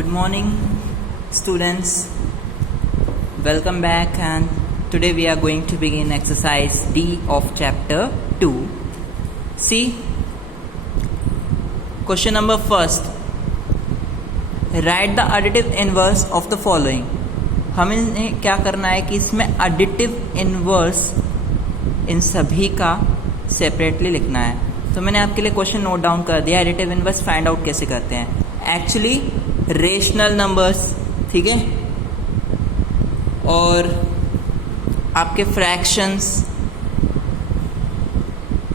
Good morning, students. Welcome back, and today we are going to begin exercise D of chapter 2. See, question number first. Write the additive inverse of the following. हमें क्या करना है कि इसमें additive inverse इन सभी का separately लिखना है. तो मैंने आपके लिए क्वेश्चन नोट डाउन कर दिया. एडिटिव इनवर्स फाइंड आउट कैसे करते हैं. एक्चुअली रेशनल नंबर्स, ठीक है, और आपके फ्रैक्शंस,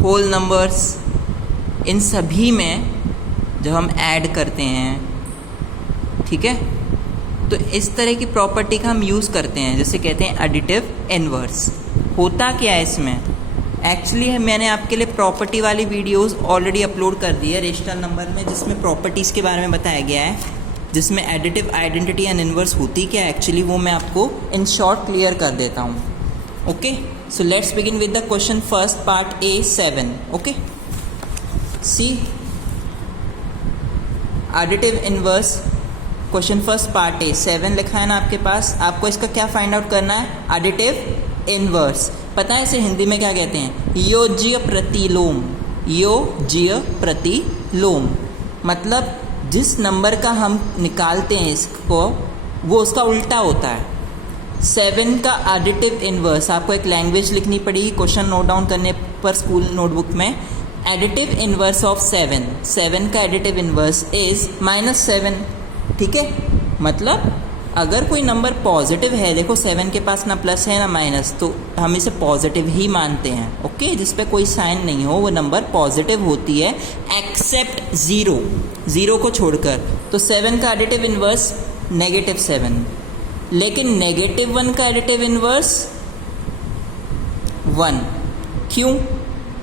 होल नंबर्स, इन सभी में जब हम ऐड करते हैं, ठीक है, तो इस तरह की प्रॉपर्टी का हम यूज़ करते हैं जिसे कहते हैं एडिटिव इनवर्स. होता क्या है इसमें, एक्चुअली मैंने आपके लिए प्रॉपर्टी वाली वीडियोस ऑलरेडी अपलोड कर दी है रेशनल नंबर में, जिसमें प्रॉपर्टीज़ के बारे में बताया गया है, जिसमें एडिटिव आइडेंटिटी एंड इनवर्स होती क्या है एक्चुअली, वो मैं आपको इन शॉर्ट क्लियर कर देता हूँ. Okay, so let's begin with the question first part A 7. Okay, see additive inverse question first part A 7 लिखा है ना आपके पास. आपको इसका क्या फाइंड आउट करना है, एडिटिव इनवर्स. पता है इसे हिंदी में क्या कहते हैं, योज्य प्रतिलोम. योज्य प्रतिलोम मतलब जिस नंबर का हम निकालते हैं इसको, वो उसका उल्टा होता है. 7 का एडिटिव इनवर्स, आपको एक लैंग्वेज लिखनी पड़ेगी क्वेश्चन नोट डाउन करने पर स्कूल नोटबुक में. एडिटिव इनवर्स ऑफ 7 का एडिटिव इनवर्स इज -7. ठीक है, मतलब अगर कोई नंबर पॉजिटिव है, देखो 7 के पास ना प्लस है ना माइनस, तो हम इसे पॉजिटिव ही मानते हैं. ओके, जिस पे कोई साइन नहीं हो वो नंबर पॉजिटिव होती है, एक्सेप्ट ज़ीरो को छोड़कर. तो 7 का एडिटिव इनवर्स -7. लेकिन -1 का एडिटिव इनवर्स 1. क्यों,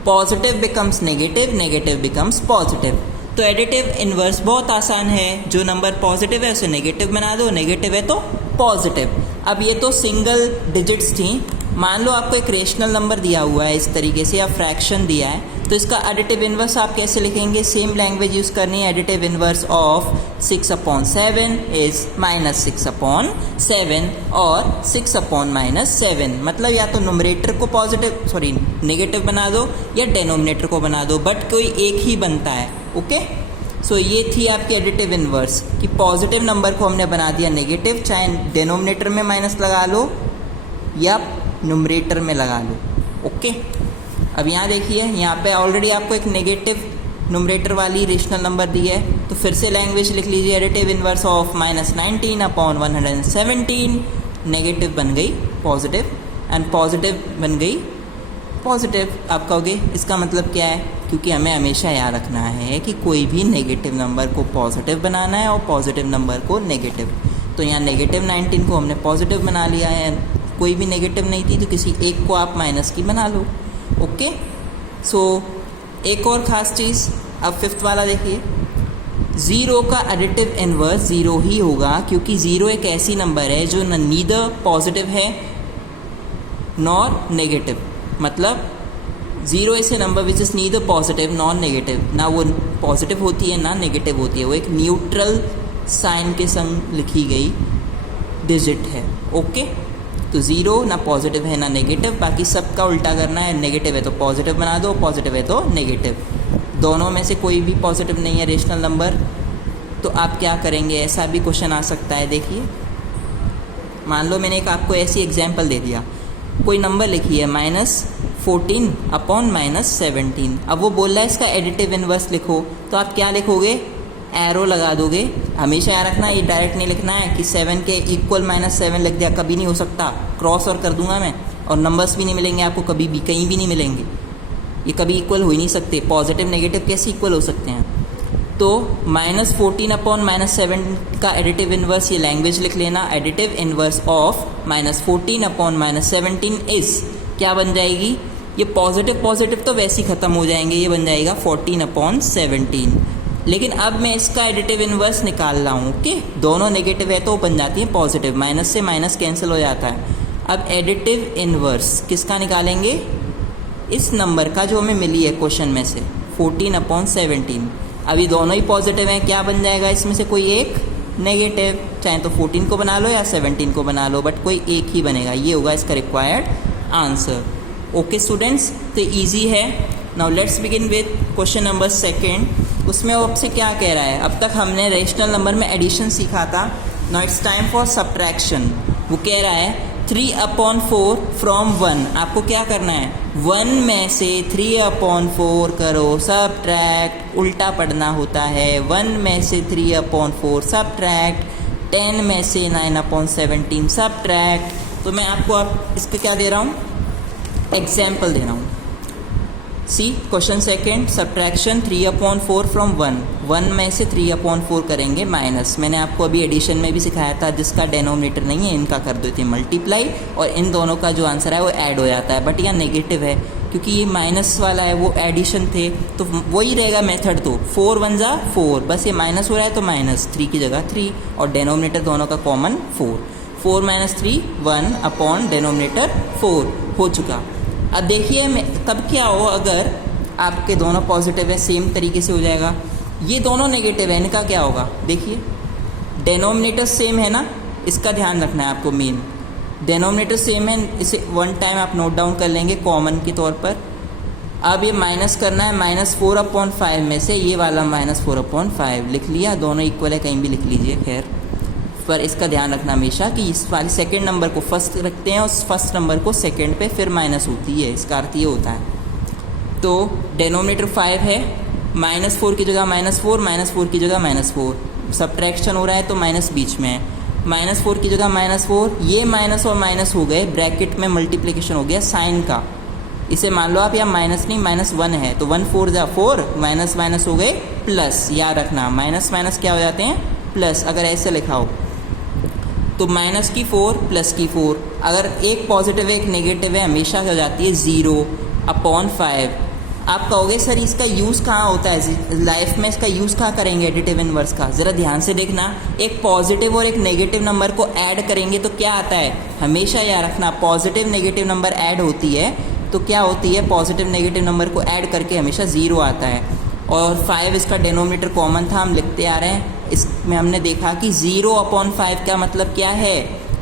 positive becomes negative, negative becomes positive. तो एडिटिव इनवर्स बहुत आसान है, जो नंबर पॉजिटिव है उसे नेगेटिव बना दो, नेगेटिव है तो पॉजिटिव. अब ये तो सिंगल डिजिट्स थी. मान लो आपको एक रेशनल नंबर दिया हुआ है इस तरीके से, या फ्रैक्शन दिया है, तो इसका एडिटिव इनवर्स आप कैसे लिखेंगे, सेम लैंग्वेज यूज़ करनी है. एडिटिव इनवर्स ऑफ 6/7 इज -6/7 और 6/-7. मतलब या तो नुमरेटर को नेगेटिव बना दो या डेनोमिनेटर को बना दो, बट कोई एक ही बनता है. ओके, सो ये थी आपकी एडिटिव इनवर्स कि पॉजिटिव नंबर को हमने बना दिया नेगेटिव, चाहे डेनोमिनेटर में माइनस लगा लो या नुमरेटर में लगा लो. ओके, अब यहाँ देखिए, यहाँ पे ऑलरेडी आपको एक नेगेटिव नुमरेटर वाली रेशनल नंबर दी है, तो फिर से लैंग्वेज लिख लीजिए. Additive inverse of -19/117. नेगेटिव बन गई पॉजिटिव एंड पॉजिटिव बन गई पॉजिटिव. आप कहोगे इसका मतलब क्या है, क्योंकि हमें हमेशा याद रखना है कि कोई भी नेगेटिव नंबर को पॉजिटिव बनाना है और पॉजिटिव नंबर को नेगेटिव. तो यहाँ -19 को हमने पॉजिटिव बना लिया है, कोई भी नेगेटिव नहीं थी तो किसी एक को आप माइनस की बना लो. ओके, सो एक और ख़ास चीज़, अब फिफ्थ वाला देखिए. 0 का एडिटिव इनवर्स 0 ही होगा, क्योंकि 0 एक ऐसी नंबर है जो नीदर पॉजिटिव है नॉर नेगेटिव. मतलब 0 ऐसे number which is neither positive non negative, ना वो पॉजिटिव होती है ना नेगेटिव होती है, वो एक न्यूट्रल साइन के संग लिखी गई डिजिट है. ओके, तो 0 ना पॉजिटिव है ना नेगेटिव, बाकी सब का उल्टा करना है. नेगेटिव है तो पॉजिटिव बना दो, पॉजिटिव है तो नेगेटिव. दोनों में से कोई भी पॉजिटिव नहीं है रेशनल नंबर, तो आप क्या करेंगे, ऐसा भी क्वेश्चन आ सकता है. देखिए, मान लो मैंने एक आपको ऐसी एग्जांपल दे दिया, कोई नंबर लिखी है -14/-17. अब वो बोल रहा है इसका एडिटिव इनवर्स लिखो, तो आप क्या लिखोगे, एरो लगा दोगे. हमेशा याद रखना, ये डायरेक्ट नहीं लिखना है कि 7 के इक्वल -7 लिख दिया, कभी नहीं हो सकता. क्रॉस और कर दूंगा मैं, और नंबर्स भी नहीं मिलेंगे आपको, कभी भी कहीं भी नहीं मिलेंगे. ये कभी इक्वल हो ही नहीं सकते. पॉजिटिव नेगेटिव कैसे इक्वल हो सकते हैं. तो -14/-7 का एडिटिव इनवर्स, ये लैंग्वेज लिख लेना. एडिटिव इनवर्स ऑफ -14/-17 इज क्या बन जाएगी, ये पॉजिटिव तो वैसे ही ख़त्म हो जाएंगे, ये बन जाएगा 14/17. लेकिन अब मैं इसका एडिटिव इनवर्स निकाल रहा हूँ. ओके, दोनों नेगेटिव है तो बन जाती है पॉजिटिव, माइनस से माइनस कैंसिल हो जाता है. अब एडिटिव इनवर्स किसका निकालेंगे, इस नंबर का जो हमें मिली है क्वेश्चन में से 14/17. अभी दोनों ही पॉजिटिव हैं, क्या बन जाएगा इसमें से कोई एक नेगेटिव, चाहे तो 14 को बना लो या 17 को बना लो, बट कोई एक ही बनेगा, ये होगा इसका रिक्वायर्ड आंसर। ओके स्टूडेंट्स, तो ईजी है। Now let's begin with question number second. उसमें वो आपसे क्या कह रहा है, अब तक हमने रेशनल नंबर में एडिशन सीखा था, now it's time for subtraction. वो कह रहा है 3/4 फ्रॉम 1, आपको क्या करना है, 1 में से 3/4 करो, सब्ट्रैक्ट, उल्टा पढ़ना होता है, 1 में से 3/4 सब्ट्रैक्ट, 10 में से 9/17 सब्ट्रैक्ट। तो मैं आपको अब इस पर क्या दे रहा हूँ, एग्जाम्पल दे रहा हूँ। सी क्वेश्चन सेकेंड, सब्ट्रैक्शन 3/4 फ्रॉम 1, 1 में से 3/4 करेंगे माइनस। मैंने आपको अभी एडिशन में भी सिखाया था, जिसका डेनोमिनेटर नहीं है इनका कर देते मल्टीप्लाई, और इन दोनों का जो आंसर है वो ऐड हो जाता है। बट यह नेगेटिव है क्योंकि ये माइनस वाला है, वो एडिशन थे, तो वही रहेगा मेथड। तो 4 1 जा 4, बस ये माइनस हो रहा है तो माइनस, 3 की जगह 3, और डेनोमिनेटर दोनों का कॉमन 4, 4 - 3 1 अपॉन डेनोमिनेटर 4 हो चुका। अब देखिए तब क्या हो, अगर आपके दोनों पॉजिटिव है, सेम तरीके से हो जाएगा। ये दोनों नेगेटिव है, इनका क्या होगा, देखिए डेनोमिनेटर सेम है ना, इसका ध्यान रखना है आपको। मेन डेनोमिनेटर सेम है, इसे 1 टाइम आप नोट डाउन कर लेंगे कॉमन के तौर पर। अब ये माइनस करना है, -4/5 में से ये वाला -4/5 लिख लिया, दोनों इक्वल है, कहीं भी लिख लीजिए, खैर। पर इसका ध्यान रखना हमेशा कि इस वाले सेकंड नंबर को फर्स्ट रखते हैं और फर्स्ट नंबर को सेकंड पे, फिर माइनस होती है, इसका अर्थ ये होता है। तो डेनोमिनेटर 5 है, -4 की जगह -4, -4 की जगह -4, सब्ट्रैक्शन हो रहा है तो माइनस बीच में है, -4 की जगह -4, ये माइनस और माइनस हो गए, ब्रैकेट में मल्टीप्लिकेशन हो गया साइन का। इसे मान लो आप या माइनस नहीं, -1 है तो 1 4 जा 4, माइनस माइनस हो गए प्लस। याद रखना माइनस माइनस क्या हो जाते हैं, प्लस। अगर ऐसे लिखा हो तो माइनस की 4 प्लस की 4, अगर एक पॉजिटिव है एक नेगेटिव है, हमेशा हो जाती है 0/5। आप कहोगे सर इसका यूज़ कहाँ होता है लाइफ में, इसका यूज़ कहाँ करेंगे एडिटिव इनवर्स का, ज़रा ध्यान से देखना। एक पॉजिटिव और एक नेगेटिव नंबर को ऐड करेंगे तो क्या आता है, हमेशा याद रखना, पॉजिटिव नेगेटिव नंबर ऐड होती है तो क्या होती है, पॉजिटिव नेगेटिव नंबर को ऐड करके हमेशा 0 आता है। और 5 इसका डेनोमिनेटर कॉमन था, हम लिखते आ रहे हैं। इसमें हमने देखा कि 0/5 का मतलब क्या है,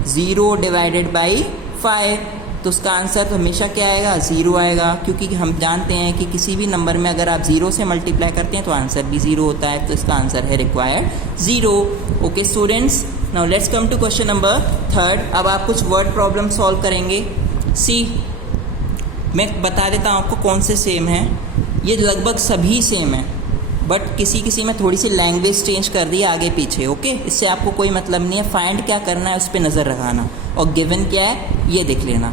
0 डिवाइडेड बाई 5, तो उसका आंसर तो हमेशा क्या आएगा, 0 आएगा, क्योंकि हम जानते हैं कि किसी भी नंबर में अगर आप 0 से मल्टीप्लाई करते हैं तो आंसर भी 0 होता है, तो इसका आंसर है required 0। Okay students, now let's come to question number 3। अब आप कुछ वर्ड प्रॉब्लम सॉल्व करेंगे। सी मैं बता देता हूँ आपको कौन से सेम हैं, ये लगभग सभी सेम है, बट किसी किसी में थोड़ी सी लैंग्वेज चेंज कर दी आगे पीछे। ओके, इससे आपको कोई मतलब नहीं है, फाइंड क्या करना है उस पर नज़र रखाना, और गिवन क्या है ये देख लेना।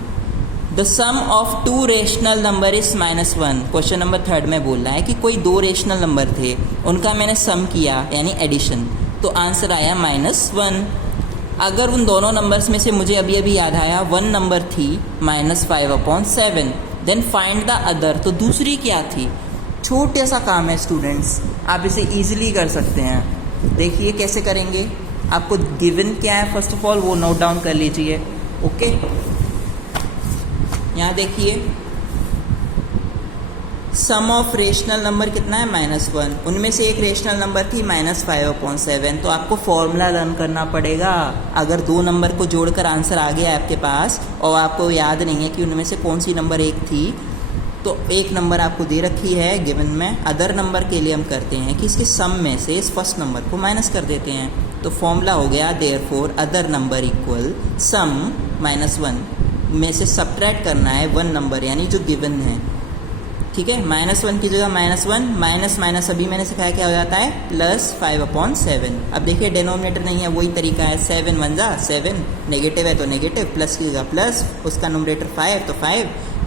The sum of 2 rational number is -1। Question number 3 में बोल रहा है कि कोई 2 रेशनल नंबर थे, उनका मैंने सम किया यानी एडिशन, तो आंसर आया -1। अगर उन दोनों नंबर्स में से मुझे अभी अभी याद आया 1 नंबर थी -5/7, देन फाइंड द अदर, तो दूसरी क्या थी। छोटे सा काम है स्टूडेंट्स, आप इसे इजीली कर सकते हैं। देखिए कैसे करेंगे, आपको गिवन क्या है फर्स्ट ऑफ ऑल वो नोट डाउन कर लीजिए। ओके, यहाँ देखिए सम ऑफ रेशनल नंबर कितना है -1, उनमें से एक रेशनल नंबर थी -5/7, तो आपको फॉर्मूला लर्न करना पड़ेगा। अगर 2 नंबर को जोड़कर आंसर आ गया आपके पास और आपको याद नहीं है कि उनमें से कौन सी नंबर एक थी, तो एक नंबर आपको दे रखी है गिवन में, अदर नंबर के लिए हम करते हैं कि इसके सम में से इस फर्स्ट नंबर को माइनस कर देते हैं, तो फॉर्मूला हो गया देयरफॉर अदर नंबर इक्वल सम -1 में से सब्ट्रैक्ट करना है 1 नंबर यानी जो गिवन है। ठीक है, -1 की जगह -1, माइनस माइनस अभी मैंने सिखाया क्या हो जाता है +5/7। अब देखिए डेनोमिनेटर नहीं है, वही तरीका है, 7 1 जा 7, नेगेटिव है तो नेगेटिव, प्लस की जगह प्लस, उसका नोमिनेटर 5 तो 5,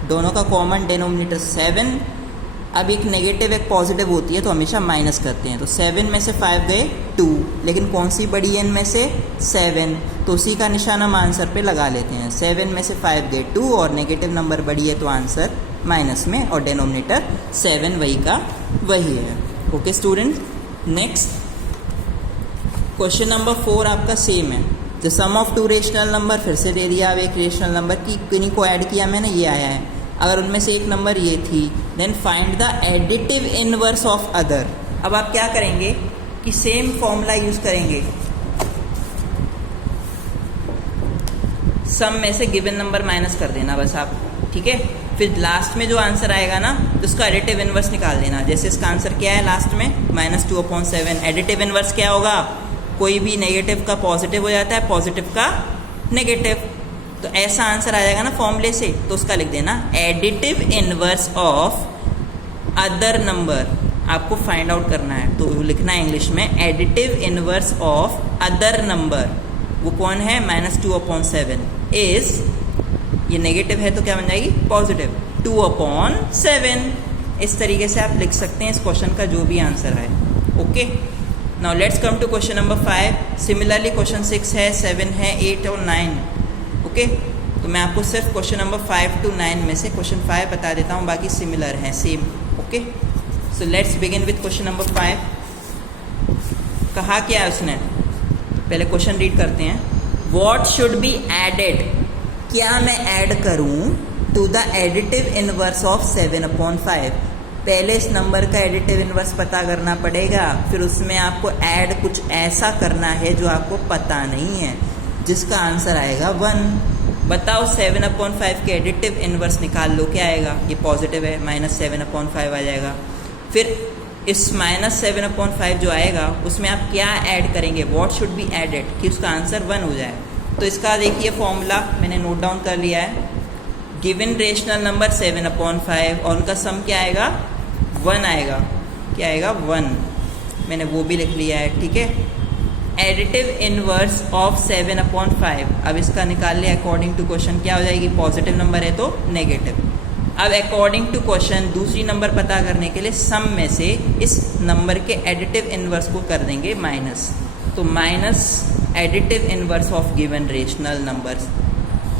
दोनों का कॉमन डेनोमिनेटर 7। अब एक नेगेटिव एक पॉजिटिव होती है तो हमेशा माइनस करते हैं, तो 7 में से 5 गए 2, लेकिन कौन सी बड़ी है इनमें से 7, तो उसी का निशान हम आंसर पे लगा लेते हैं। 7 में से 5 गए 2 और नेगेटिव नंबर बड़ी है तो आंसर माइनस में, और डेनोमिनेटर 7 वही का वही है। Okay student, next question number 4 आपका सेम है। The sum of 2 rational number, फिर से दे दिया, अब एक रेशनल नंबर की किन्हीं को ऐड किया मैंने, ये आया है। अगर उनमें से एक नंबर ये थी, then find the additive inverse of other. अब आप क्या करेंगे कि सेम फॉर्मूला यूज़ करेंगे, सम में से गिवन नंबर माइनस कर देना बस आप, ठीक है। फिर लास्ट में जो आंसर आएगा ना तो उसका एडिटिव इनवर्स निकाल देना। जैसे इसका आंसर क्या है लास्ट में -2/7, एडिटिव इनवर्स क्या होगा, कोई भी नेगेटिव का पॉजिटिव हो जाता है, पॉजिटिव का नेगेटिव, तो ऐसा आंसर आ जाएगा ना फॉर्मूले से, तो उसका लिख देना additive inverse of other number, आपको फाइंड आउट करना है तो लिखना है इंग्लिश में additive inverse of other number, वो कौन है -2/7 इज, ये नेगेटिव है तो क्या बन जाएगी पॉजिटिव 2/7। इस तरीके से आप लिख सकते हैं इस क्वेश्चन का जो भी आंसर है। Okay, now let's come to question number 5। Similarly question 6 है, 7 है, 8 और 9। ओके, तो मैं आपको सिर्फ क्वेश्चन नंबर 5 to 9 में से क्वेश्चन 5 बता देता हूँ, बाकी सिमिलर हैं same. Okay, so let's begin with question number 5। कहा क्या है उसने, पहले क्वेश्चन रीड करते हैं। व्हाट शुड बी एडेड, क्या मैं ऐड करूं to the additive inverse of 7/5। पहले इस नंबर का एडिटिव इनवर्स पता करना पड़ेगा, फिर उसमें आपको ऐड कुछ ऐसा करना है जो आपको पता नहीं है, जिसका आंसर आएगा 1। बताओ 7/5 के एडिटिव इनवर्स निकाल लो, क्या आएगा, ये पॉजिटिव है -7/5 आ जाएगा। फिर इस -7/5 जो आएगा उसमें आप क्या ऐड करेंगे, व्हाट शुड बी एडेड कि उसका आंसर 1 हो जाए। तो इसका देखिए फॉर्मूला मैंने नोट डाउन कर लिया है। गिवन रेशनल नंबर 7/5 और उनका सम क्या आएगा 1 आएगा, क्या आएगा 1, मैंने वो भी लिख लिया है, ठीक है। एडिटिव इनवर्स ऑफ 7/5, अब इसका निकाल लिया अकॉर्डिंग टू क्वेश्चन, क्या हो जाएगी, पॉजिटिव नंबर है तो नेगेटिव। अब अकॉर्डिंग टू क्वेश्चन दूसरी नंबर पता करने के लिए सम में से इस नंबर के एडिटिव इनवर्स को कर देंगे माइनस, तो minus additive inverse of given rational numbers.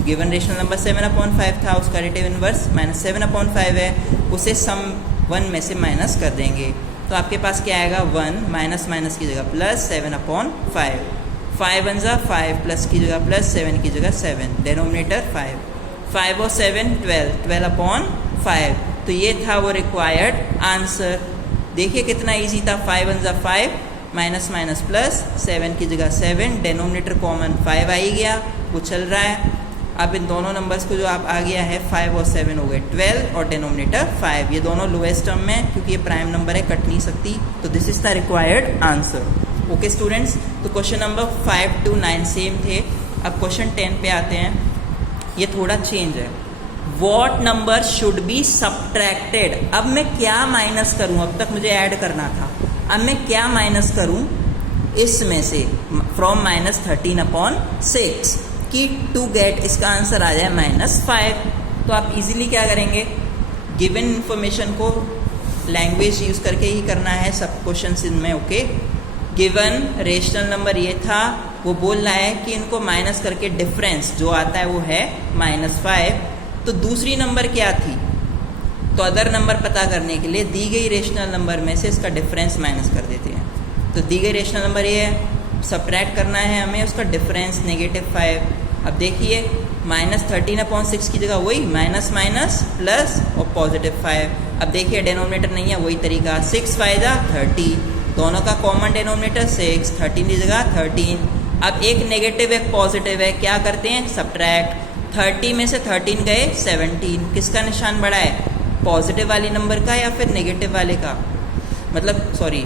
Given rational number 7/5 था, उसका एडिटिव इनवर्स -7/5 है, उसे सम 1 में से माइनस कर देंगे, तो आपके पास क्या आएगा 1 माइनस माइनस की जगह प्लस 7/5, 5 1 जा 5 प्लस की जगह प्लस 7 की जगह 7, डेनोमिनेटर 5, 5 और 7 12, 12/5। तो ये था वो रिक्वायर्ड आंसर। देखिए कितना इजी था, 5 1 जा 5 माइनस माइनस प्लस 7 की जगह 7, डेनोमिनेटर कॉमन 5 आ ही गया, वो चल रहा है। अब इन दोनों नंबर्स को जो आप आ गया है 5 और 7 हो गए 12 और डेनोमिनेटर 5, ये दोनों लोएस्ट टर्म में, क्योंकि ये प्राइम नंबर है कट नहीं सकती, तो this is the required answer. Okay students, तो क्वेश्चन नंबर 5 to 9 सेम थे। अब क्वेश्चन 10 पे आते हैं, ये थोड़ा चेंज है। What number should be subtracted, अब मैं क्या माइनस करूं, अब तक मुझे ऐड करना था, अब मैं क्या माइनस करूं इसमें से, फ्रॉम -13/6 कि टू गेट इसका आंसर आ जाए -5। तो आप इजीली क्या करेंगे, गिवन इंफॉर्मेशन को लैंग्वेज यूज करके ही करना है सब क्वेश्चंस इनमें। ओके, गिवन रेशनल नंबर ये था, वो बोल रहा है कि इनको माइनस करके डिफरेंस जो आता है वो है -5। तो दूसरी नंबर क्या थी, तो अदर नंबर पता करने के लिए दी गई रेशनल नंबर में से इसका डिफरेंस माइनस कर देते हैं। तो दी गई रेशनल नंबर ये है, सब्ट्रैक्ट करना है हमें उसका डिफरेंस -5। अब देखिए -13/6 की जगह वही माइनस माइनस प्लस और +5। अब देखिए डेनोमिनेटर नहीं है, वही तरीका, 6 5 जा 30, दोनों का कॉमन डेनोमिनेटर 6, 13 की जगह 13। अब एक नेगेटिव एक पॉजिटिव है, क्या करते हैं सब्ट्रैक्ट, 30 में से 13 गए 17, किसका निशान बड़ा है, पॉजिटिव वाली नंबर का या फिर नेगेटिव वाले का, मतलब सॉरी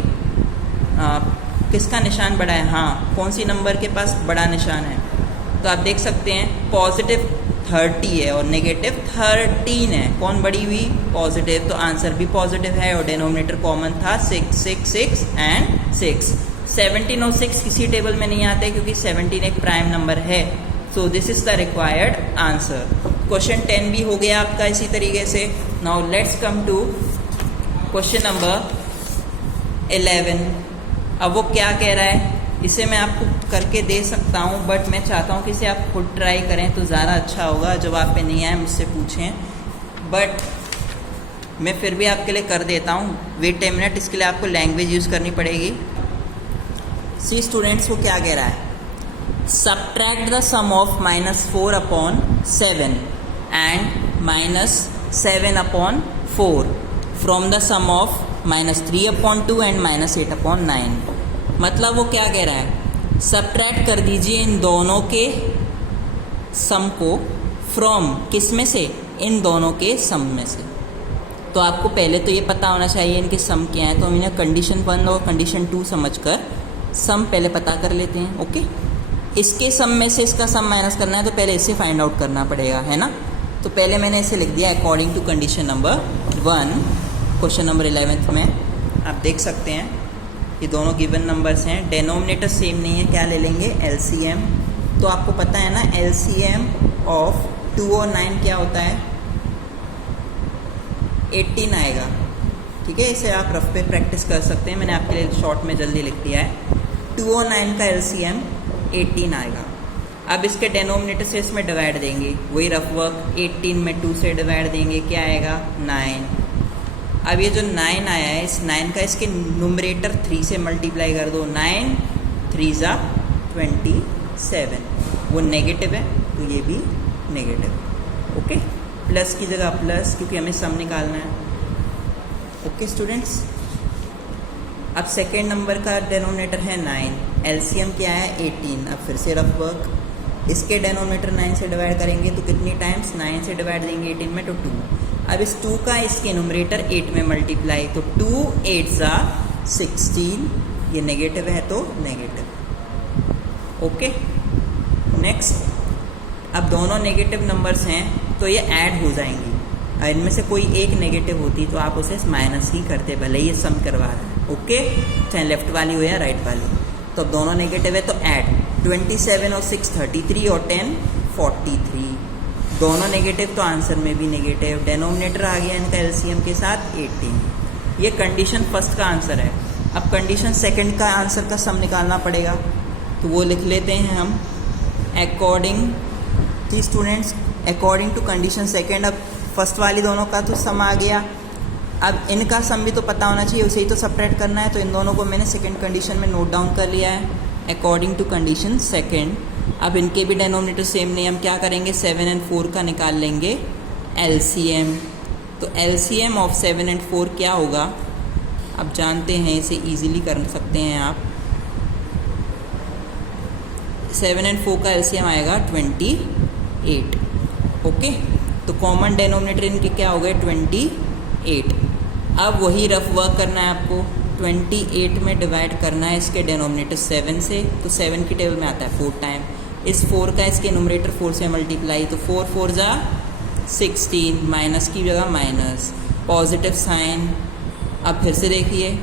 किसका निशान बड़ा है, हाँ कौन सी नंबर के पास बड़ा निशान है। तो आप देख सकते हैं पॉजिटिव 30 है और नेगेटिव 13 है, कौन बड़ी हुई, पॉजिटिव, तो आंसर भी पॉजिटिव है और डिनोमिनेटर कॉमन था 6 6 6 एंड 6। 17 और 6 किसी टेबल में नहीं आते क्योंकि 17 एक प्राइम नंबर है। So this is the required answer. Question 10 भी हो गया आपका इसी तरीके से। Now let's come to question number 11। अब वो क्या कह रहा है, इसे मैं आपको करके दे सकता हूँ, बट मैं चाहता हूँ कि इसे आप खुद ट्राई करें तो ज़्यादा अच्छा होगा। जब आप पे नहीं आए मुझसे पूछें, बट मैं फिर भी आपके लिए कर देता हूँ। वेट 10 मिनट, इसके लिए आपको लैंग्वेज यूज़ करनी पड़ेगी। सी स्टूडेंट्स, वो क्या कह रहा है, subtract the sum of -4/7 and -7/4 from the sum of -3/2 and -8/9। मतलब वो क्या कह रहा है, सब्ट्रैक्ट कर दीजिए इन दोनों के सम को फ्रॉम किस में से, इन दोनों के सम में से। तो आपको पहले तो ये पता होना चाहिए इनके सम क्या है, तो हम इन्हें कंडीशन 1 और कंडीशन 2 समझकर सम पहले पता कर लेते हैं। ओके, इसके सम में से इसका सम माइनस करना है तो पहले इसे फाइंड आउट करना पड़ेगा, है ना। तो पहले मैंने इसे लिख दिया according to condition number 1, question number 11 में आप देख सकते हैं ये दोनों गिवन नंबर्स हैं, डेनोमिनेटर सेम नहीं है, क्या ले लेंगे एलसीएम। तो आपको पता है ना एलसीएम ऑफ 2 और 9 क्या होता है, 18 आएगा। ठीक है, इसे आप रफ पे प्रैक्टिस कर सकते हैं, मैंने आपके लिए शॉर्ट में जल्दी लिख दिया है। 2 और 9 का एलसीएम 18 आएगा। अब इसके डेनोमिनेटर से इसमें डिवाइड देंगे, वही रफ वर्क, 18 में 2 से डिवाइड देंगे, क्या आएगा 9। अब ये जो 9 आया है, इस 9 का इसके न्यूमरेटर 3 से मल्टीप्लाई कर दो, 9 3 ज़ा 27, वो नेगेटिव है तो ये भी नेगेटिव। ओके, प्लस की जगह प्लस, क्योंकि हमें सम निकालना है। ओके स्टूडेंट्स, अब सेकेंड नंबर का डेनोमिनेटर है 9, एलसीएम क्या है 18। अब फिर से रफ वर्क, इसके डेनोमिनेटर 9 से डिवाइड करेंगे तो कितनी टाइम्स, 9 से डिवाइड देंगे 18 में तो 2। अब इस 2 का इसके न्यूमरेटर 8 में मल्टीप्लाई, तो 2 8 ज़ा 16, ये नेगेटिव है तो नेगेटिव। ओके, नेक्स्ट, अब दोनों नेगेटिव नंबर्स हैं तो ये ऐड हो जाएंगी। इनमें से कोई एक नेगेटिव होती तो आप उसे माइनस ही करते, भले ही ये सम करवा रहा है। ओके, चाहे लेफ्ट वाली हो या राइट वाली। तो अब दोनों नेगेटिव है तो ऐड, 27 और 6 33 और 10 43, दोनों नेगेटिव तो आंसर में भी नेगेटिव। डेनोमिनेटर आ गया इनका एलसीएम के साथ 18। ये कंडीशन फर्स्ट का आंसर है। अब कंडीशन सेकंड का आंसर का सम निकालना पड़ेगा, तो वो लिख लेते हैं हम according to students, according to condition second. अब फर्स्ट वाली दोनों का तो सम आ गया, अब इनका सम भी तो पता होना चाहिए, उसे ही तो सपरेट करना है। तो इन दोनों को मैंने सेकंड कंडीशन में नोट डाउन कर लिया है अकॉर्डिंग टू कंडीशन सेकंड। अब इनके भी डेनोमिनेटर सेम नहीं, हम क्या करेंगे 7 और 4 का निकाल लेंगे एलसीएम। तो एलसीएम ऑफ 7 और 4 क्या होगा, अब जानते हैं, इसे इजीली कर सकते हैं आप। 7 और 4 का एलसीएम आएगा 28। ओके, तो कॉमन डेनोमिनेटर इनके क्या हो गए 28। अब वही रफ वर्क करना है आपको, 28 में डिवाइड करना है इसके डेनोमिनेटर 7 से, तो 7 की टेबल में आता है 4 टाइम। इस 4 का इसके न्यूमरेटर 4 से मल्टीप्लाई, तो 4 4 ज़ा 16, माइनस की जगह माइनस, पॉजिटिव साइन। अब फिर से देखिए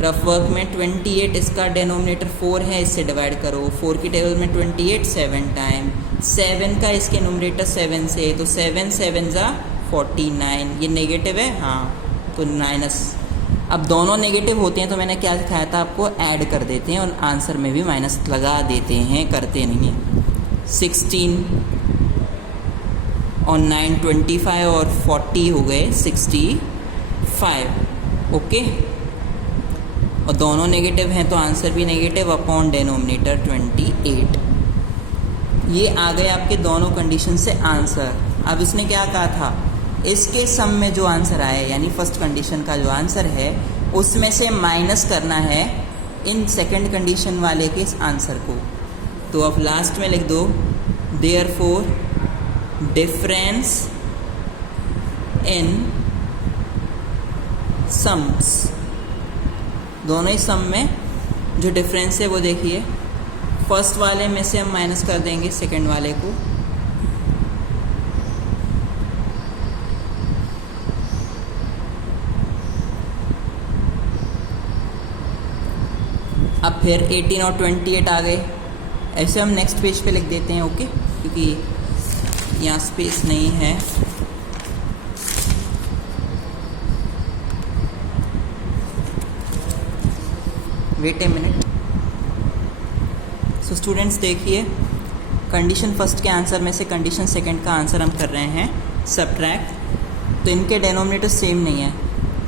रफ वर्क में 28, इसका डेनोमिनेटर 4 है, इससे डिवाइड करो, 4 की टेबल में 28 7 टाइम, 7 का इसके न्यूमरेटर 7 से, तो 7 7 ज़ा 49, ये नेगेटिव है, हाँ तो माइनस। अब दोनों नेगेटिव होते हैं तो मैंने क्या सिखाया था आपको, ऐड कर देते हैं और आंसर में भी माइनस लगा देते हैं, करते नहीं हैं। 16 और 9 25 और 40 हो गए 65। ओके, और दोनों नेगेटिव हैं तो आंसर भी नेगेटिव अपॉन डेनोमिनेटर 28। ये आ गए आपके दोनों कंडीशन से आंसर। अब इसने क्या कहा था, इसके सम में जो आंसर आया, यानी फर्स्ट कंडीशन का जो आंसर है उसमें से माइनस करना है इन सेकंड कंडीशन वाले के आंसर को। तो अब लास्ट में लिख दो देयरफॉर डिफरेंस इन सम्स, दोनों ही सम में जो डिफरेंस है वो देखिए, फर्स्ट वाले में से हम माइनस कर देंगे सेकंड वाले को, अब फिर 18 और 28 आ गए। ऐसे हम नेक्स्ट पेज पे लिख देते हैं। ओके, क्योंकि यहाँ स्पेस नहीं है। Wait a minute. So students देखिए, कंडीशन फर्स्ट के आंसर में से कंडीशन सेकंड का आंसर हम कर रहे हैं सब्ट्रैक्ट। तो इनके डेनोमिनेटर सेम नहीं है,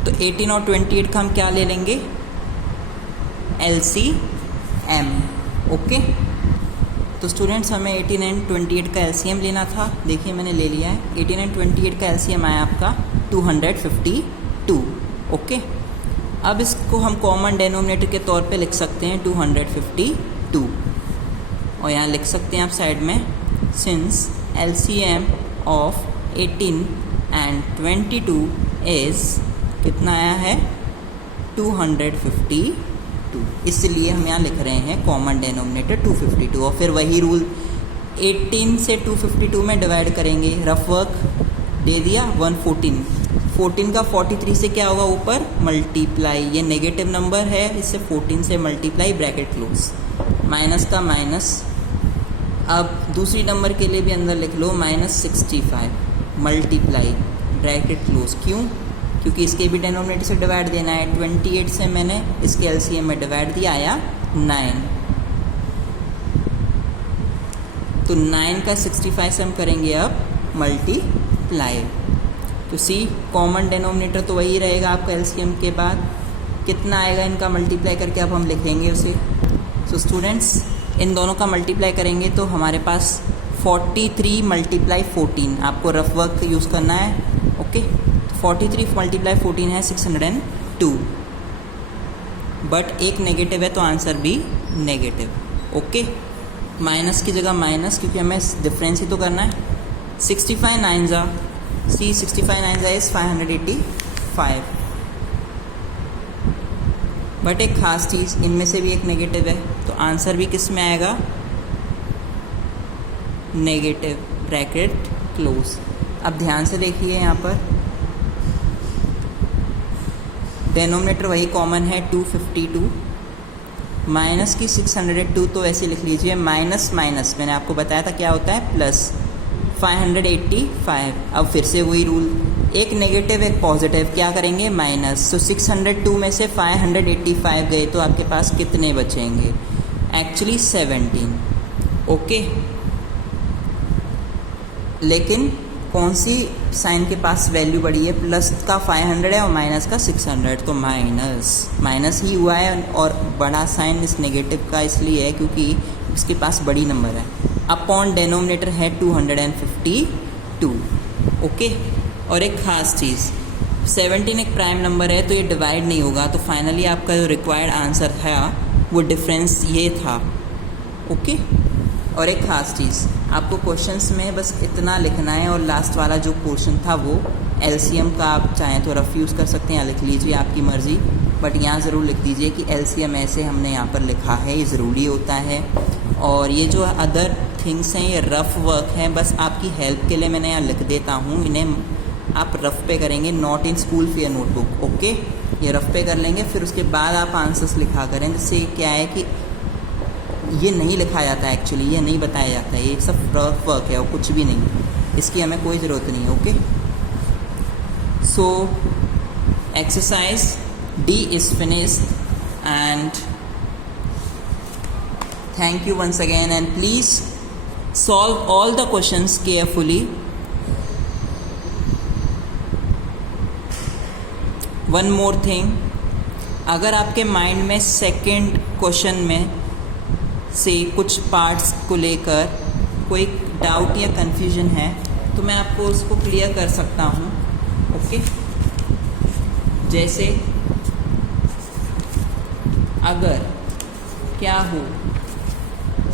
तो 18 और 28 का हम क्या ले लेंगे LCM। ओके, तो स्टूडेंट्स हमें 18 एंड 28 का LCM लेना था, देखिए मैंने ले लिया है। 18 एंड 28 का LCM आया आपका 252। ओके, अब इसको हम कॉमन डेनोमिनेटर के तौर पे लिख सकते हैं 252, और यहाँ लिख सकते हैं आप साइड में since LCM of 18 and 22 is कितना आया है 252, इसलिए हम यहाँ लिख रहे हैं कॉमन डेनोमिनेटर 252। और फिर वही रूल 18 से 252 में डिवाइड करेंगे, रफ वर्क दे दिया 114, 14 का 43 से क्या होगा ऊपर मल्टीप्लाई, ये नेगेटिव नंबर है इससे 14 से मल्टीप्लाई ब्रैकेट क्लोज, माइनस का माइनस। अब दूसरी नंबर के लिए भी अंदर लिख लो -65 मल्टीप्लाई ब्रैकेट क्लोज, क्यों? क्योंकि इसके भी डेनोमिनेटर से डिवाइड देना है। 28 से मैंने इसके LCM में डिवाइड दिया, आया 9, तो 9 का 65 से हम करेंगे अब मल्टीप्लाई, तो सी कॉमन डेनोमिनेटर तो वही रहेगा आपका LCM के बाद, कितना आएगा इनका मल्टीप्लाई करके अब हम लिखेंगे उसे। सो स्टूडेंट्स इन दोनों का मल्टीप्लाई करेंगे तो हमारे पास 43 मल्टीप्लाई 14, आपको रफ वर्क यूज़ करना है, ओके। 43 मल्टीप्लाई 14 है 602, बट एक नेगेटिव है तो आंसर भी नेगेटिव, ओके। माइनस की जगह माइनस, क्योंकि हमें डिफरेंस ही तो करना है। 65 9 जा सी 65 9 जा इज़ 585, बट एक ख़ास चीज़ इनमें से भी एक नेगेटिव है तो आंसर भी किस में आएगा नेगेटिव ब्रैकेट क्लोज। अब ध्यान से देखिए यहाँ पर डेनोमिनेटर वही कॉमन है 252, माइनस की 602 तो ऐसे लिख लीजिए, माइनस माइनस मैंने आपको बताया था क्या होता है प्लस 585। अब फिर से वही रूल, एक नेगेटिव एक पॉजिटिव, क्या करेंगे माइनस, तो 602 में से 585 गए तो आपके पास कितने बचेंगे, एक्चुअली 17, ओके। लेकिन कौन सी साइन के पास वैल्यू बढ़ी है, प्लस का 500 है और माइनस का 600, तो माइनस ही हुआ है, और बड़ा साइन इस नेगेटिव का इसलिए है क्योंकि इसके पास बड़ी नंबर है। अपॉन डेनोमिनेटर है 252, ओके। और एक ख़ास चीज़ 17 एक प्राइम नंबर है तो ये डिवाइड नहीं होगा, तो फाइनली आपका जो रिक्वायर्ड आंसर था वो डिफरेंस ये था, ओके। और एक ख़ास चीज़ आपको क्वेश्चंस में बस इतना लिखना है, और लास्ट वाला जो पोर्शन था वो LCM का आप चाहें तो रफ यूज़ कर सकते हैं या लिख लीजिए, आपकी मर्ज़ी, बट यहाँ ज़रूर लिख दीजिए कि LCM ऐसे हमने यहाँ पर लिखा है, ये ज़रूरी होता है। और ये जो अदर थिंग्स हैं ये रफ़ वर्क हैं, बस आपकी हेल्प के लिए मैंने यहाँ लिख देता हूँ, इन्हें आप रफ़ पे करेंगे, not in school for notebook, okay. ये रफ़ पे कर लेंगे, फिर उसके बाद आप आंसर्स लिखा करें, जिससे क्या है कि ये नहीं लिखा जाता है, एक्चुअली ये नहीं बताया जाता है, ये सब रफ वर्क है और कुछ भी नहीं, इसकी हमें कोई ज़रूरत नहीं है, okay. So exercise D is finished and thank you once again, and please solve all the questions carefully. One more thing, अगर आपके माइंड में सेकेंड क्वेश्चन में से कुछ पार्ट्स को लेकर कोई डाउट या कन्फ्यूजन है तो मैं आपको उसको क्लियर कर सकता हूँ, ओके। जैसे अगर क्या हो,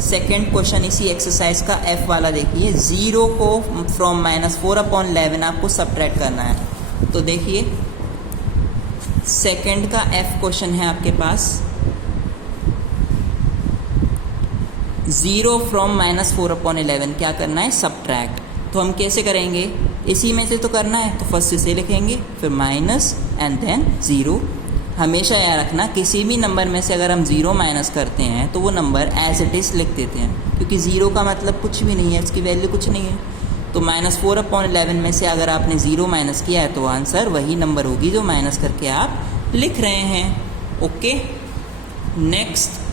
सेकेंड क्वेश्चन इसी एक्सरसाइज का F वाला देखिए, 0 को फ्रॉम -4/11 आपको सब्ट्रैक्ट करना है, तो देखिए सेकेंड का F क्वेश्चन है आपके पास, 0 फ्रॉम -4/11 क्या करना है सब्ट्रैक्ट, तो हम कैसे करेंगे, इसी में से तो करना है तो फर्स्ट इसे लिखेंगे, फिर माइनस एंड देन 0। हमेशा याद रखना किसी भी नंबर में से अगर हम 0 माइनस करते हैं तो वो नंबर एज इट इज़ लिख देते हैं, क्योंकि 0 का मतलब कुछ भी नहीं है, उसकी वैल्यू कुछ नहीं है। तो -4/11 में से अगर आपने 0 माइनस किया है तो आंसर वही नंबर होगी जो माइनस करके आप लिख रहे हैं, ओके। नेक्स्ट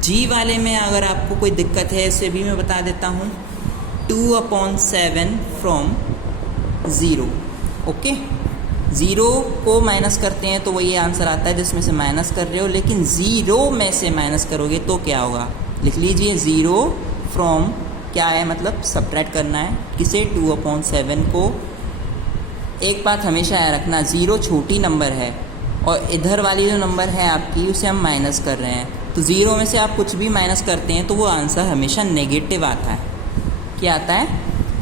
G वाले में अगर आपको कोई दिक्कत है इसे भी मैं बता देता हूँ, 2/7 फ्रॉम 0, ओके। 0 को माइनस करते हैं तो वही आंसर आता है जिसमें से माइनस कर रहे हो, लेकिन 0 में से माइनस करोगे तो क्या होगा, लिख लीजिए 0 फ्रॉम क्या है, मतलब सब्ट्रैक्ट करना है किसे, 2/7 को। एक बात हमेशा याद रखना, 0 छोटी नंबर है और इधर वाली जो नंबर है आपकी उसे हम माइनस कर रहे हैं, तो ज़ीरो में से आप कुछ भी माइनस करते हैं तो वो आंसर हमेशा नेगेटिव आता है। क्या आता है?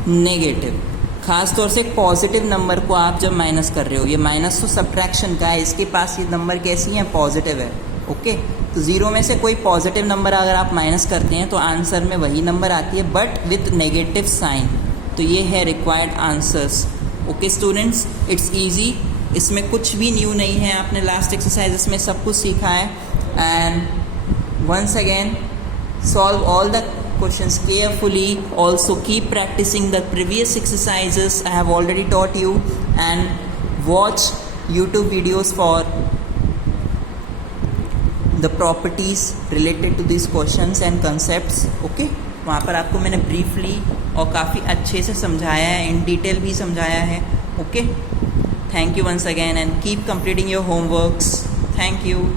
नेगेटिव। खास तौर से पॉजिटिव नंबर को आप जब माइनस कर रहे हो, ये माइनस तो सब्ट्रैक्शन का है, इसके पास ये नंबर कैसी है? पॉजिटिव है। ओके, तो ज़ीरो में से कोई पॉजिटिव नंबर अगर आप माइनस करते हैं तो आंसर में वही नंबर आती है बट विथ नेगेटिव साइन। तो ये है required answers. Okay students, it's easy, इसमें कुछ भी न्यू नहीं है, आपने लास्ट एक्सरसाइजेस में सब कुछ सीखा है। And once again solve all the questions carefully. Also keep practicing the previous exercises I have already taught you, and watch YouTube videos for the properties related to these questions and concepts. Okay, वहाँ पर आपको मैंने briefly और काफ़ी अच्छे से समझाया है, in detail भी समझाया है. Okay, thank you once again and keep completing your homeworks. Thank you.